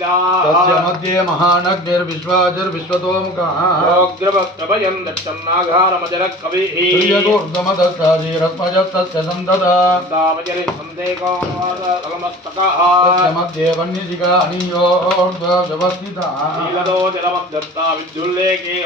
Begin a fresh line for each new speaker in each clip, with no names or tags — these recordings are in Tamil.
तस्य मध्ये महानग्निर्विश्वाजिर्विश्वतोमुखः
अग्रवक्त्रभयं दक्षन्नाघारमजरः कविः
सूर्यगोर्धमदस्ताजीरत्मजस्तस्य सन्तता
दावजरि सन्देकोमस्तकः
तस्य मध्ये वन्यजिका अनीयोर्ध्वव्यवस्थितः
नीलदो जलमद्दत्ता विद्युल्लेखे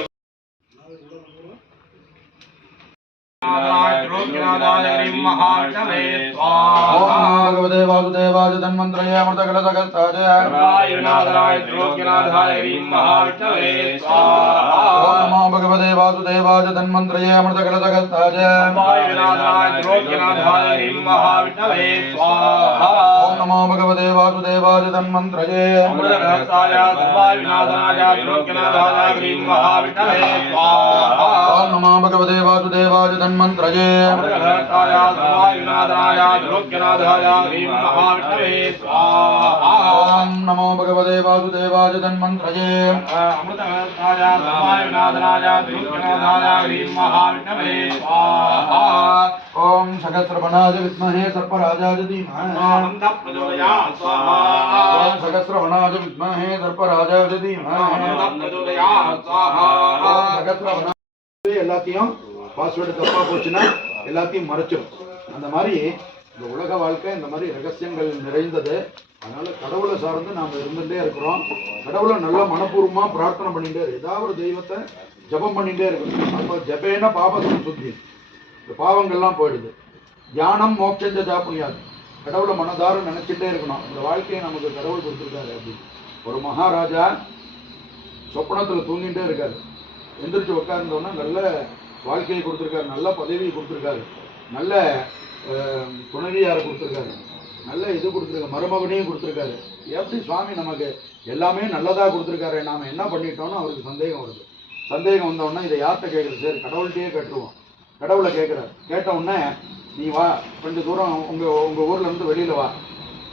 वासुदेवाय तन्मन्त्रये अमृतकलसकस्ताय
नारायणाय त्रोग्यनाथाय ह्रीं महाविष्णवे
ॐ
स्वाहा
नमो भगवते वासुदेवाय तन्मन्त्रये अमृतकलसकस्ताय
नारायणाय त्रोग्यनाथाय ह्रीं महाविष्णवे स्वाहा
ॐ नमो भगवते वासुदेवाय तन्मन्त्रये
अमृतकलसाय सर्वाविनाशनाय त्रोग्यनाथाय ह्रीं महाविष्णवे स्वाहा
ॐ नमो भगवते वासुदेवाय तन्मन्त्रये
अमृतकलसाय सर्वाविनाशनाय त्रोग्यनाथाय ह्रीं महाविष्णवे स्वाहा
ॐ नमो भगवते वासुदेवाय तन्मन्त्रये
अमृतकलसाय सर्वाविनाशनाय त्रोग्यनाथाय ह्रीं महाविष्णवे स्वाहा
ॐ सहस्रवणाय विद्महे सर्पराजाय धीमहि
आनन्दप्रचोदयात् स्वाहा
ॐ सहस्रवणाय विद्महे सर्पराजाय धीमहि
आनन्दप्रचोदयात् स्वाहा
ॐ சகஸ்ரவணா எல்லாத்தையும் பாஸ்வேர்டு தப்பா போச்சுன்னா எல்லாத்தையும் மறைச்சிடும் அந்த மாதிரி இந்த உலக வாழ்க்கை இந்த மாதிரி ரகசியங்கள் நிறைந்தது அதனால கடவுளை சார்ந்து நாம இருந்துட்டே இருக்கிறோம் கடவுளை நல்ல மனப்பூர்வமா பிரார்த்தனை பண்ணிட்டே இரு. ஏதாவது ஒரு தெய்வத்தை ஜெபம் பண்ணிகிட்டே இருக்கணும் அப்போ ஜபேன பாபசம் சுத்தி இந்த பாவங்கள்லாம் போயிடுது. தியானம் மோட்சஞ்ச ஜாப்புனியாது கடவுளை மனதார நினச்சிட்டே இருக்கணும். இந்த வாழ்க்கையை நமக்கு கடவுள் கொடுத்துருக்காரு அப்படின்னு ஒரு மகாராஜா சொப்பனத்தில் தூங்கிட்டே இருக்காரு. எந்திரிச்சு உட்கார்ந்தோன்னா நல்ல வாழ்க்கையை கொடுத்துருக்காரு. நல்ல பதவியை கொடுத்துருக்காரு. நல்ல துணைவியாரை கொடுத்துருக்காரு. நல்ல இது கொடுத்துருக்காரு. மருமகனையும் கொடுத்துருக்காரு. எப்படி சுவாமி நமக்கு எல்லாமே நல்லதாக கொடுத்துருக்காரு நாம் என்ன பண்ணிட்டோம்னு அவருக்கு சந்தேகம் வருது. சந்தேகம் வந்தோடனே இதை யார்கிட்ட கேட்குறது? சரி கடவுள்கிட்டயே கேட்டுருவோம். கடவுளை கேட்குறாரு. கேட்டவுடனே நீ வா கொஞ்சம் தூரம் உங்கள் உங்கள் ஊர்லேருந்து வெளியில் வா.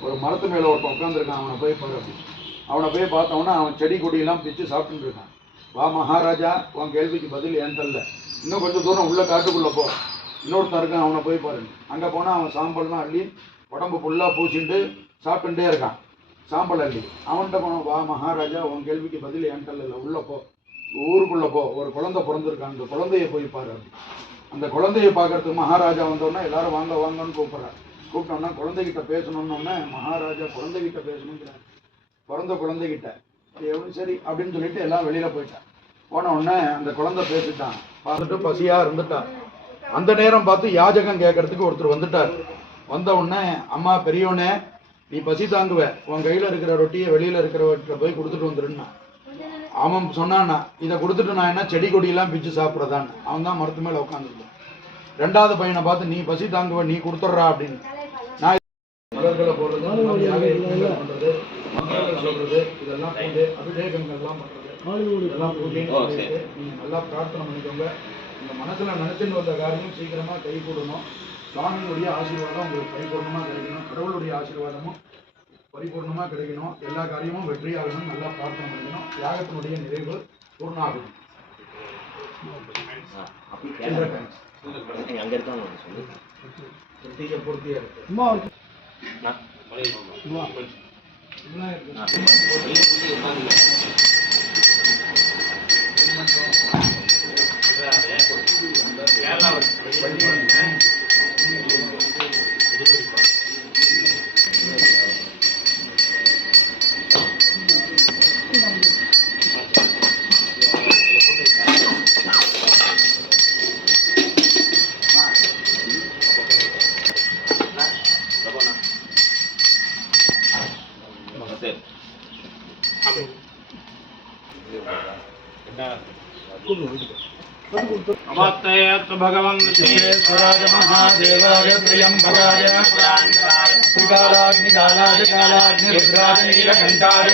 ஒரு மரத்து மேலே ஒருத்தன் உட்காந்துருக்கான் அவனை போய் பாரு. அப்படின்னு அவனை போய் பார்த்தவொன்னே அவன் செடி கொடியெல்லாம் பிச்சு சாப்பிட்டுட்டு இருக்கான். வா மகாராஜா உன் கேள்விக்கு பதில் ஏன் தரல? இன்னும் கொஞ்சம் தூரம் உள்ளே காட்டுக்குள்ளே போ. இன்னொருத்தன் இருக்கான் அவனை போய் பாரு. அங்கே போனால் அவன் சாம்பல்லாம் அள்ளி உடம்பு ஃபுல்லாக பூச்சிட்டு சாப்பிட்டுட்டே இருக்கான். சாம்பல் அள்ளி. அவன்கிட்ட போனோம் வா மகாராஜா உன் கேள்விக்கு பதில் ஏன் தரல? உள்ளே போ. ஊருக்குள்ளே போ ஒரு குழந்தை பிறந்திருக்கான். அந்த குழந்தைய போய் பாரு. அந்த குழந்தைய பார்க்கறதுக்கு மகாராஜா வந்தோடனே எல்லாரும் வாங்க வாங்கன்னு கூப்பிட்றாரு. கூப்பிட்டோன்னா குழந்தைகிட்ட பேசணுன்னொன்னே மகாராஜா குழந்தைகிட்ட பேசணுங்கிறார் பிறந்த குழந்தைகிட்ட. சரி அப்படின்னு சொல்லிட்டு எல்லாம் வெளியில் போயிட்டான் போன உடனே அந்த குழந்தை பேசிட்டான். பார்த்துட்டு பசியாக இருந்துட்டான். அந்த நேரம் பார்த்து யாஜகம் கேட்கறதுக்கு ஒருத்தர் வந்துட்டார். வந்த உடனே அம்மா பெரியவனே நீ பசி தாங்குவ. உன் கையில் இருக்கிற ரொட்டியை வெளியில் இருக்கிறவர்கிட்ட போய் கொடுத்துட்டு வந்துருன்னா. அவன் சொன்னான்னா இதை கொடுத்துட்டு நான் என்ன செடி கொடியெல்லாம் பிச்சு சாப்பிட்றதான்னு. அவன் தான் மரத்து மேல உட்காந்துருக்கான் ரெண்டாவது பையனை பார்த்து நீ பசி தாங்குவ நீ கொடுத்துட்றா அப்படின்னு. நான் மலர்களை போடுறது சொல்றது இதெல்லாம் பூஜை அபிஷேகங்கள்லாம் பண்றது. இதெல்லாம் நல்லா பிரார்த்தனை பண்ணிக்கோங்க. உங்க மனசுல நினைச்சுட்டு வந்த காரியம் சீக்கிரமா கை கூடணும். சுவாமியினுடைய ஆசீர்வாதம் உங்களுக்கு பரிபூர்ணமா கிடைக்கணும் கடவுளுடைய ஆசீர்வாதமும் பரிபூர்ணமா கிடைக்கணும். எல்லா காரியமும் வெற்றியாகணும். நல்லா பிரார்த்தனை பண்ணிக்கணும் யாகத்தினுடைய நிறைவு பூர்ணாகும்.
அங்க இருக்காங்க
பூர்த்தியா இருக்கு. स्वराज महादेवाय त्र्यम्बकाय श्रीकालाग्निकालाय कालाग्निरुद्राय नीलकण्ठाय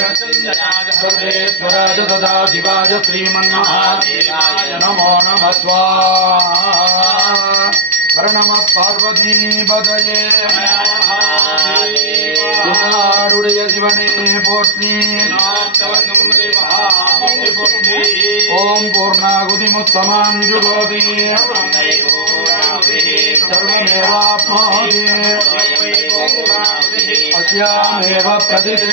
नमो नमः स्वाहा हर नमः पार्वतीपदये शिवने पोट्नी ఓం పూర్ణాగుతిముత్తమాం జుగోతి సర్వమేవాప్నోతి అస్యామేవ ప్రతిష్ఠ